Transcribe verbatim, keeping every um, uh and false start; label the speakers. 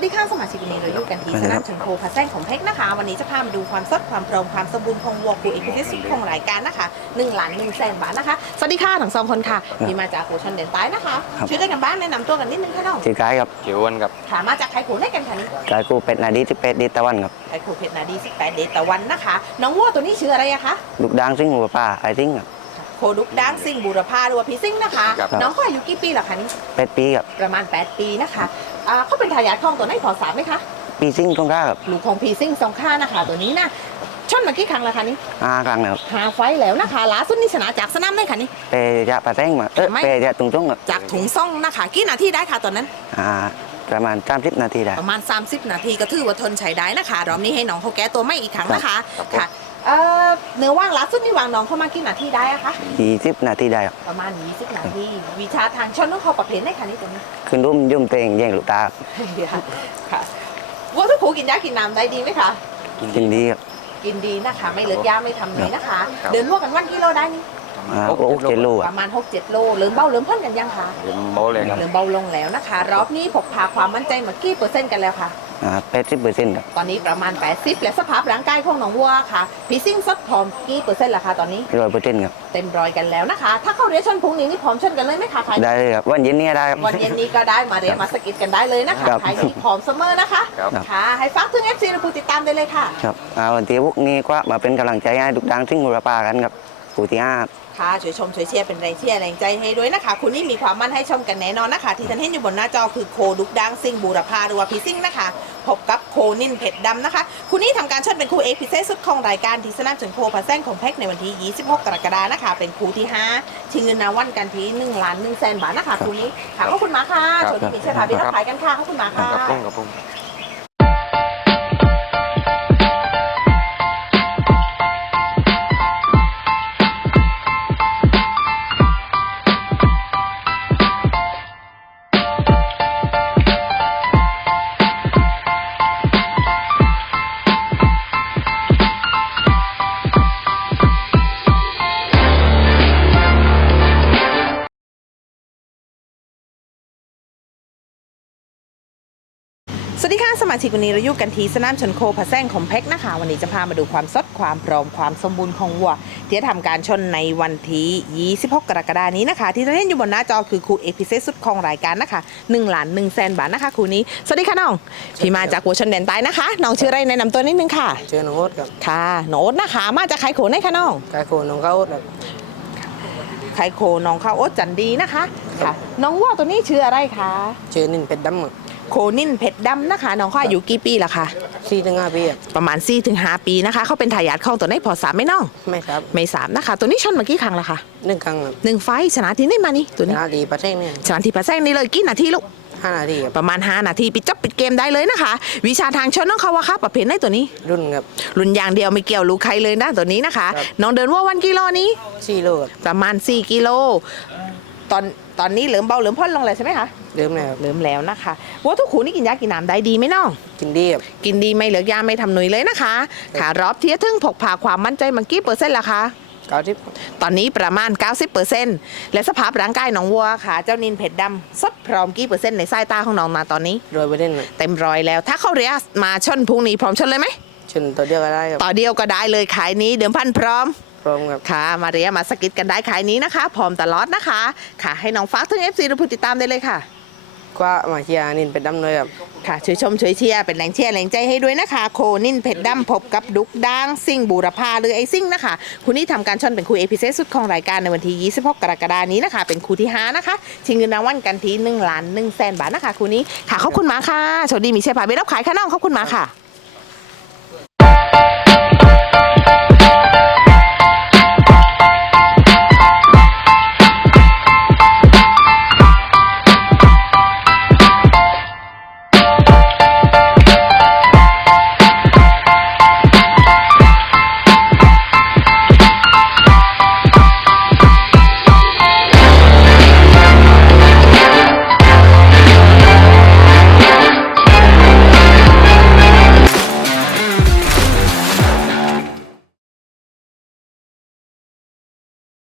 Speaker 1: สดีค่ะสมาชิกวันนี้เราอยู่กันที่สนามชนโคพาแซงของเพชรนะคะวันนี้จะพามาดูความสดความพร้อมความสมบูรณ์ของวัวคูเอ็กซ์ซิสของรายการนะคะหนึ่งล้านหนึ่งแสนบาทนะคะสวัสดีค่ะทั้งสองคนค่ะที่มาจากโคชันเด่นใต้นะคะชื่อได้กันบ้านแนะนำตัวกันนิดนึงค่ะน้อง
Speaker 2: ชื่อกายครับ
Speaker 3: เขียวอ้วนครับ
Speaker 1: ค่ะมาจากใครโขได้กันค่ะนี่
Speaker 2: กายกูเป็ดนาดีที่เป็ดดีตะวันครับ
Speaker 1: ใครโขเพชรนาดีสิบแปดเดตะวันนะคะน้องวัวตัวนี้ชื่ออะไรอะคะ
Speaker 2: ลูกดังซิ่งหัวป้าไอซิ่งครับ
Speaker 1: โคดุกดังซิ่งบูรพาหรือว่าพีซิ่งนะคะน้องก็อายุกี่ปีล่ะคะนี่
Speaker 2: เป็ดปีครับ
Speaker 1: ประมาณแปดปีนะคะเขาเป็นทายาทของตัวไหนพอสามไหมคะ
Speaker 2: ปีซิ่งตรงข้าครับ
Speaker 1: ลูกของพีซิ่งสองข้านะคะตัวนี้นะชนมากี่ครั้งแล้วคะนี่
Speaker 2: ห้าครั้งแล้ว
Speaker 1: ห้าไฟแล้วนะคะล่าสุดนี่ชนะจากสนามได้ค่ะนี่
Speaker 2: เปจะปะแซงมาเออเปจะตุงตุ้งครับ
Speaker 1: จากถุงซ่องนะคะกี่นาทีได้ค่ะตอนนั้น
Speaker 2: อ่าประมาณสามสิบนาทีได้
Speaker 1: ประมาณสามสิบนาทีก็ถือว่าทนใช้ได้นะคะรอบนี้ให้น้องเขาแก้ตัวไม่อีกครั้งนะคะค่ะเอ่อเนื้อว่างล่าสุดนี่วางน้องเข้ามากี่นาทีได้อะคะ
Speaker 2: ยี่สิบนาทีได้ครับ
Speaker 1: ประมาณยี่สิบนาทีวิชาทางชนต้องเขาประเภทได้ค่ะนี่ตัวนี้
Speaker 2: ขึ้นรุ่มยุ่มเตงแย่งลูกตา
Speaker 1: ค่ะวัวทุกผูกินยากินน้ำได้ดีไหมคะ
Speaker 2: กินดีครับ
Speaker 1: กินดีนะคะไม่เลิกยาไม่ทำเลยนะคะเดินวัวกันวันกิโลได้นี่
Speaker 2: หกเจ็ดโล
Speaker 1: ประมาณหกเจ็ดโลเริ่มเบาเริ่มพ่นกันยังคะ
Speaker 3: เริ่มเบาเลยครับ
Speaker 1: เริ่มเบาลงแล้วนะคะรอบนี้พกพาความมั่นใจมากี่เปอร์เซ็นต์กันแล้วค่ะ
Speaker 2: อ่าแปดสิบเปอร์เซ็นต์ครับ
Speaker 1: ตอนนี้ประมาณแปดสิบและสภาพร่างกายของน้องวัวค่ะพีซิ่งซัดพร้อมกี่เปอร์เซ็นต์ละคะตอนนี้
Speaker 2: ร้อยเปอร์เซ็นต์ครับ
Speaker 1: เต็มร้อยกันแล้วนะคะถ้าเข้าเรียนชนพรุ่งนี้นี่พร้อมชนกันเลยไหมคะใคร
Speaker 2: ได้ครับวันเย็นนี้ได้ครับ
Speaker 1: วันเย็นนี้ก็ได้มาเรียนมาสกิดกันได้เลยนะคะใครนี้พร้อมเสมอนะคะค่ะให้ฟังถึง เอฟ ซี และผู้ติดตามได้เลยค่ะ
Speaker 2: ครับวันที่พวกนี้ก็มาเป็นกำลังใจให้ทุกดังซิ่งหัวป้ากันครับผู้ที่ห้า
Speaker 1: ค่ะช่วยชมช่วยเชียร์เป็นแรงเชียร์แรงใจให้ด้วยนะคะคุณนี่มีความมั่นให้ชมกันแน่นอนนะคะที่ท่านเห็นอยู่บนหน้าจอคือโคดุกดังซิ่งบูรพาหรือว่าพีซิ่งนะคะพบกับโคนินเผ็ดดำนะคะคุณนี่ทำการชนเป็นคู่เอกพิเศษสุดของรายการที่สนามชนโคพาแซงของแพ็กในวันที่ยี่สิบหกกรกฎาคมนะคะเป็นคู่ที่ห้าชิงเงินรางวัลกันที่หนึ่งล้านหนึ่งแสนบาทนะคะคุณนี่ค่ะขอบคุณมากค่ะโชว์ที่มีเชียร์พาไปรับขายกันค่ะขอบคุณมากค่ะ
Speaker 3: กับพุ่งกับพุ่ง
Speaker 1: สวัสดีค่ะสมาชิกวันนี้เราอยู่กันที่สนามชนโคพาแซงคอมเพล็กซ์นะคะวันนี้จะพามาดูความสดความพร้อมความสมบูรณ์ของวัวที่จะทำการชนในวันที่ยี่สิบหกกรกฎาคมนี้นะคะที่เราเห็นอยู่บนหน้าจอคือคู่เอกพิเศษสุดของรายการนะคะหนึ่งล้านหนึ่งแสนบาทนะคะคู่นี้สวัสดีค่ะน้องพี่มาจากวัวชนแดนใต้นะคะน้องชื่ออะไรแนะนำตัวนิดนึงค่ะ
Speaker 4: ชื่อน้องโอ๊ตครับ
Speaker 1: ค่ะน้องโอ๊ตนะคะมาจากใครโขนได้คะน้อง
Speaker 4: ใครโขนน้องเขาโอ๊ตครับ
Speaker 1: ใครโขน้องเขาโอ๊ตจันดีนะคะค่ะน้องวัวตัวนี้ชื่ออะไรคะ
Speaker 4: ชื่อนินเป็ดดำ
Speaker 1: โคนินเผ็ดดำนะคะน้องเขาอายุกี่ปีล่ะคะ
Speaker 4: สี่ถึงห้าปี
Speaker 1: ประมาณสี่ถึงห้าปีนะคะเขาเป็นทายาทของตัวไหนพอสามไหมน้อง
Speaker 4: ไม่ครับ
Speaker 1: ไม่สามนะคะตัวนี้ชนมากี่ครั้งละคะ
Speaker 4: หนึ่งครั้ง
Speaker 1: หนึ่งไฟชนะที่นี่มานี่ตัวนี้
Speaker 4: ชนะดีประเทศนี่
Speaker 1: ชนะที่ประเทศนี่เลยกี่นาทีลูก
Speaker 4: ห้านาที
Speaker 1: ประมาณห้านาทีปิดจบปิดเกมได้เลยนะคะวิชาทางชนน้องเขาว่าครับประเภทไหนตัวนี้
Speaker 4: รุ่นครับ
Speaker 1: รุ่นอย่างเดียวไม่เกี่ยวรู้ใครเลยนะตัวนี้นะคะน้องเดินว่าวันกิโลนี้
Speaker 4: สี่โล
Speaker 1: ประมาณสี่กิโลตอนตอนนี้เหลือมเบาเหลือมพ่นลงเลยใช่ไหมคะ
Speaker 4: เริ่มแล้ว
Speaker 1: เริ่มแล้วนะคะว่าทุกขูนี่กินยากินน้ำได้ดีไหมน้อง
Speaker 4: กินดีครับ
Speaker 1: กินดีไม่เหลือยาไม่ทำหนุยเลยนะคะขารอบเทียทึ่งผกพาความมั่นใจมันกี่เปอร์เซ็นต์ละคะ
Speaker 4: เก้าสิบ
Speaker 1: ตอนนี้ประมาณ เก้าสิบเปอร์เซ็นต์ และสภาพร่างกายน้องวัวค่ะเจ้านินเผ็ดดำสดพร้อมกี่เปอร์เซ็นต์ในสายตาของน้องมาตอนนี้
Speaker 4: ร้อยเปอร์เซ็นต์
Speaker 1: เต็มร้อยแล้วถ้าเข้าเรียมาชนพรุ่งนี้พร้อมชนเลยไหม
Speaker 4: ชนต่อเดียวก็ได้ครับ
Speaker 1: ต่อเดียวก็ได้เลยขายนี้เดิมพันพร้อม
Speaker 4: พร้อมครับ
Speaker 1: ค่ะมาเรียมาสกิดกันได้ขายนี้นะคะพร้อมตลอดนะคะค่ะให้น้องฟ้าถึง เอฟ ซี หรือผู้ติดตามได้เลยค่ะ
Speaker 4: ก็มาเชียร์นินเป็ดดำเลยครับ
Speaker 1: ค่ะช่วยชมช่วยเชียร์เป็นแรงเชียร์แรงใจให้ด้วยนะคะโคนินเผ็ดดำพบกับดุกดังซิ่งบูรพาหรือไอซิ่งนะคะคู่นี้ทำการชนเป็นคู่เอพิเซสสุดของรายการในวันที่ยี่สิบหกกรกฎาคมนี้นะคะเป็นคู่ที่ห้านะคะชิงเงินรางวัลกันที่หนึ่งล้านหนึ่งแสนบาทนะคะคู่นี้ค่ะขอบคุณมากค่ะโชคดีมีเชียร์พาไปรับขายค่ะน้องขอบคุณมากค่ะ